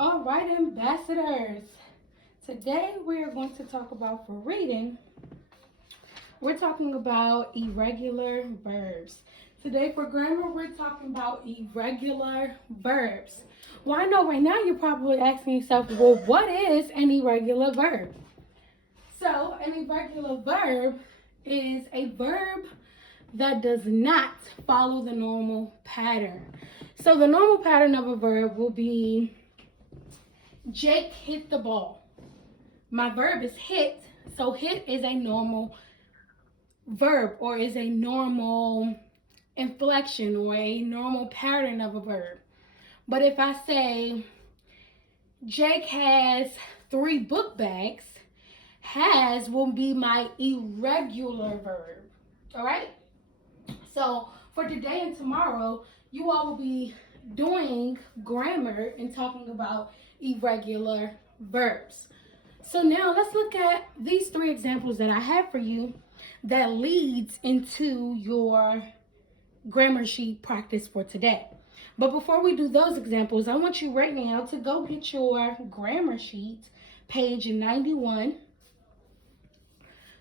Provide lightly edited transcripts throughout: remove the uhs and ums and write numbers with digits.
All right, ambassadors. Today we are going to talk about for reading. We're talking about irregular verbs. Today for grammar, we're talking about irregular verbs. Well, I know right now you're probably asking yourself, well, what is an irregular verb? So, an irregular verb is a verb that does not follow the normal pattern. So, the normal pattern of a verb will be Jake hit the ball. My verb is hit, so hit is a normal verb or is a normal inflection or a normal pattern of a verb. But if I say Jake has 3 book bags, has will be my irregular verb. All right? So for today and tomorrow, you all will be doing grammar and talking about irregular verbs. So now let's look at these 3 examples that I have for you that leads into your grammar sheet practice for today. But before we do those examples, I want you right now to go get your grammar sheet, page 91,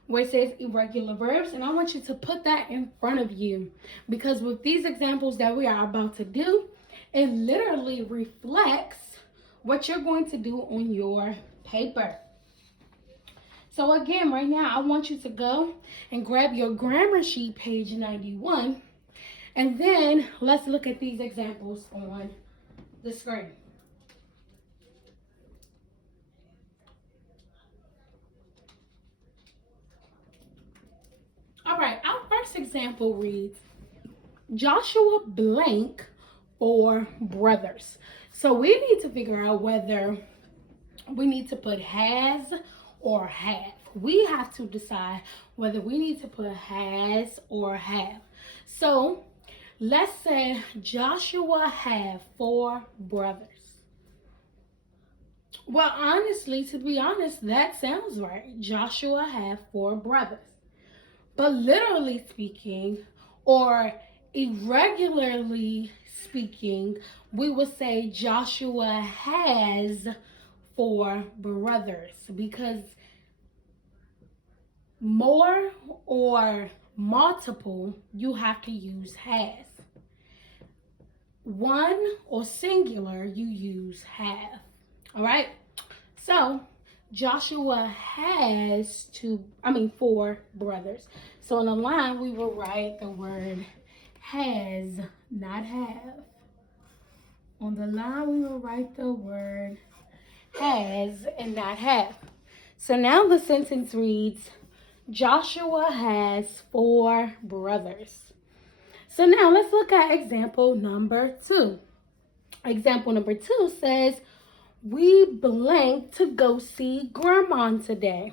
where it says irregular verbs, and I want you to put that in front of you because with these examples that we are about to do, it literally reflects what you're going to do on your paper. So again, right now, I want you to go and grab your grammar sheet, page 91, and then let's look at these examples on the screen. All right, our first example reads, Joshua blank for brothers. So we need to figure out whether we need to put has or have. We have to decide whether we need to put has or have. So let's say Joshua have 4 brothers. Well, honestly, to be honest, that sounds right. Joshua have 4 brothers. But literally speaking, or irregularly speaking, we would say Joshua has 4 brothers because more or multiple, you have to use has. One or singular, you use have. All right? So, Joshua has 4 brothers. So on the line, we will write the word has, not have. On the line, we will write the word has and not have. So now the sentence reads, Joshua has 4 brothers. So now let's look at example number 2. Example number 2 says, we blank to go see grandma today.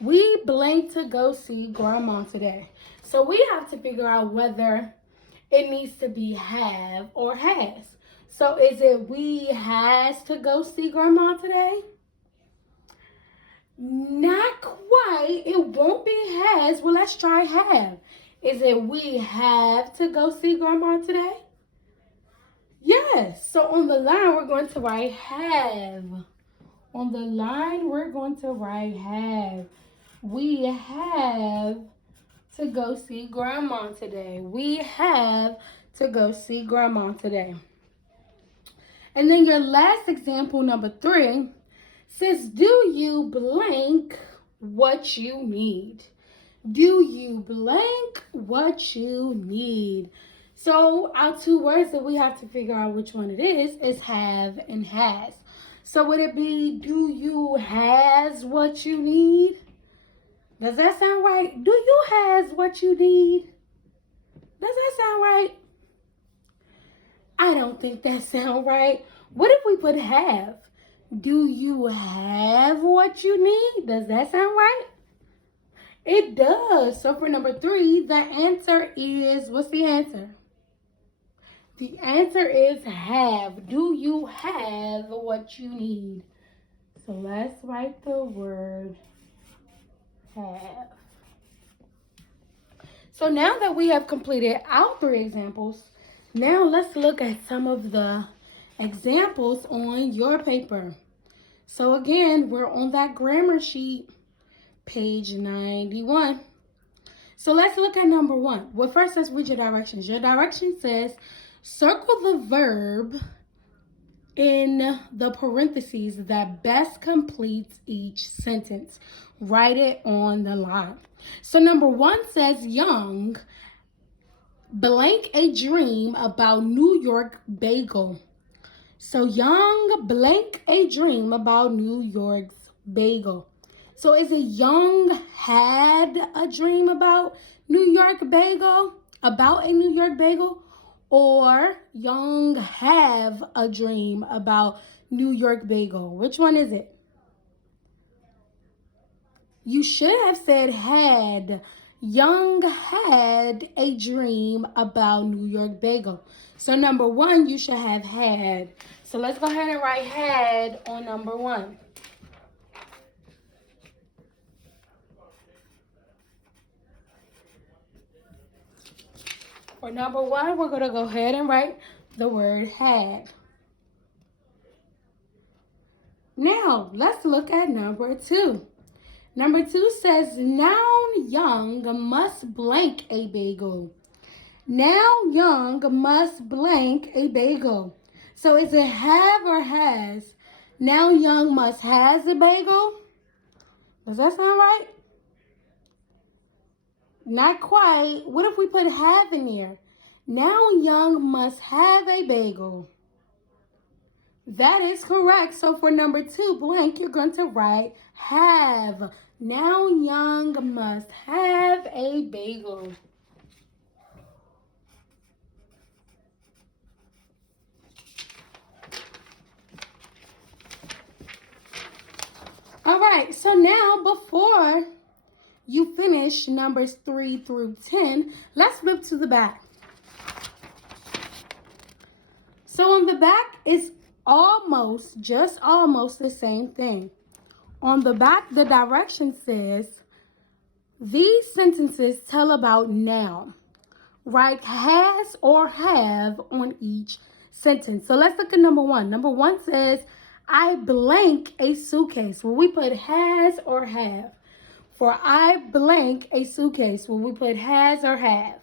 We blank to go see grandma today. So we have to figure out whether it needs to be have or has. So is it we has to go see grandma today? Not quite. It won't be has. Well, let's try have. Is it we have to go see grandma today? Yes. So on the line, we're going to write have. On the line, we're going to write have. We have to go see grandma today. We have to go see grandma today. And then your last example, number 3, says, do you blank what you need? Do you blank what you need? So our 2 words that we have to figure out which one it is have and has. So would it be, do you has what you need? Does that sound right? Do you has what you need? Does that sound right? I don't think that sounds right. What if we put have? Do you have what you need? Does that sound right? It does. So for number 3, the answer is, what's the answer? The answer is have. Do you have what you need? So let's write the word have. So now that we have completed our 3 examples, now let's look at some of the examples on your paper. So again, we're on that grammar sheet, page 91. So let's look at number 1. Well, first let's read your directions. Your direction says, circle the verb in the parentheses that best completes each sentence. Write it on the line. So number 1 says, Young blank a dream about New York bagel. So Young blank a dream about New York's bagel. So is it Young had a dream about New York bagel? About a New York bagel? Or Young have a dream about New York bagel? Which one is it? You should have said had. Young had a dream about New York bagel. So number 1, you should have had. So let's go ahead and write had on number 1. For number 1, we're going to go ahead and write the word had. Now, let's look at number 2. Number 2 says, Noun Young must blank a bagel. Now Young must blank a bagel. So is it have or has? Now Young must has a bagel? Does that sound right? Not quite. What if we put have in there? Now Young must have a bagel. That is correct. So for number 2, blank, you're going to write have. Now Young must have a bagel. All right, so now before you finish numbers 3 through 10, let's flip to the back. So on the back is just almost the same thing. On the back, the direction says, these sentences tell about now. Write has or have on each sentence. So let's look at number 1. Number 1 says, I blank a suitcase. Will we put has or have? For I blank a suitcase, will we put has or have?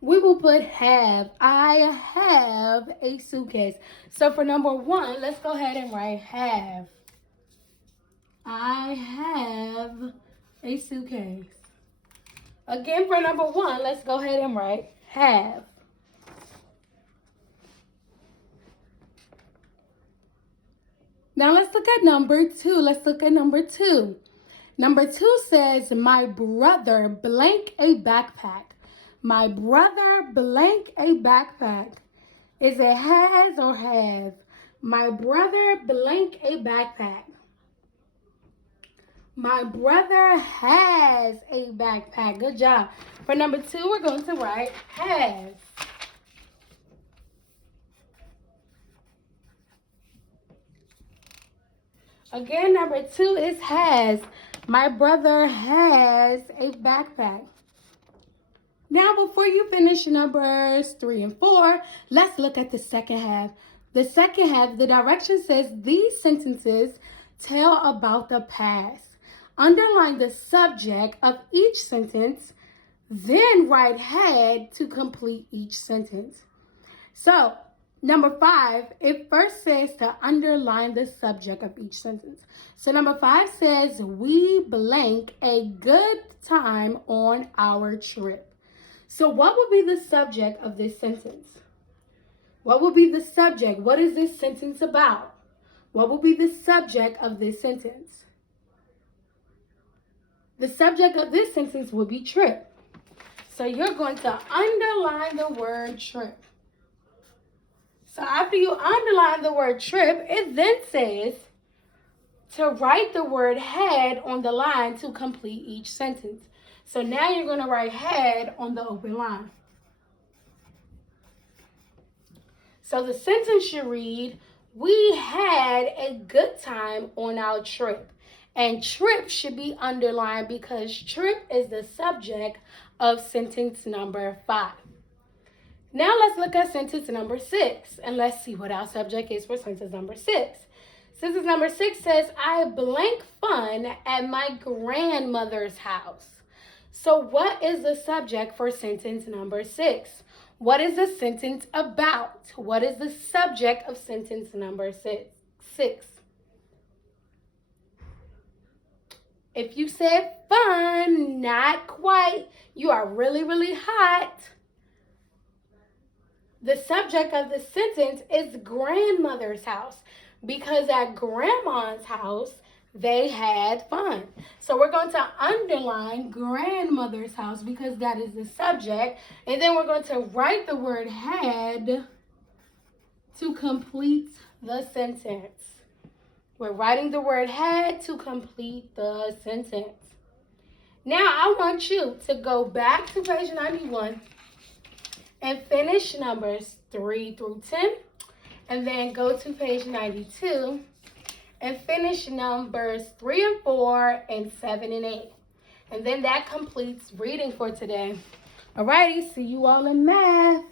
We will put have. I have a suitcase. So for number 1, let's go ahead and write have. I have a suitcase. Again, for number 1, let's go ahead and write have. Now let's look at number 2. Number 2 says, my brother blank a backpack. My brother blank a backpack. Is it has or have? My brother blank a backpack. My brother has a backpack. Good job. For number 2, we're going to write has. Again, number 2 is has. My brother has a backpack. Now, before you finish numbers 3 and 4, let's look at the second half. The second half, the direction says these sentences tell about the past. Underline the subject of each sentence, then write had to complete each sentence. So, number 5, it first says to underline the subject of each sentence. So number 5 says, we blank a good time on our trip. So what would be the subject of this sentence? What would be the subject? What is this sentence about? What will be the subject of this sentence? The subject of this sentence will be trip. So you're going to underline the word trip. So after you underline the word trip, it then says to write the word had on the line to complete each sentence. So now you're going to write had on the open line. So the sentence should read, we had a good time on our trip. And trip should be underlined because trip is the subject of sentence number 5. Now let's look at sentence number 6, and let's see what our subject is for sentence number 6. Sentence number 6 says, I had blank fun at my grandmother's house. So what is the subject for sentence number 6? What is the sentence about? What is the subject of sentence number 6? If you said fun, not quite, you are really, really hot. The subject of the sentence is grandmother's house, because at grandma's house, they had fun. So we're going to underline grandmother's house because that is the subject. And then we're going to write the word had to complete the sentence. We're writing the word had to complete the sentence. Now I want you to go back to page 91 and finish numbers 3 through 10. And then go to page 92 and finish numbers 3 and 4 and 7 and 8. And then that completes reading for today. Alrighty, see you all in math.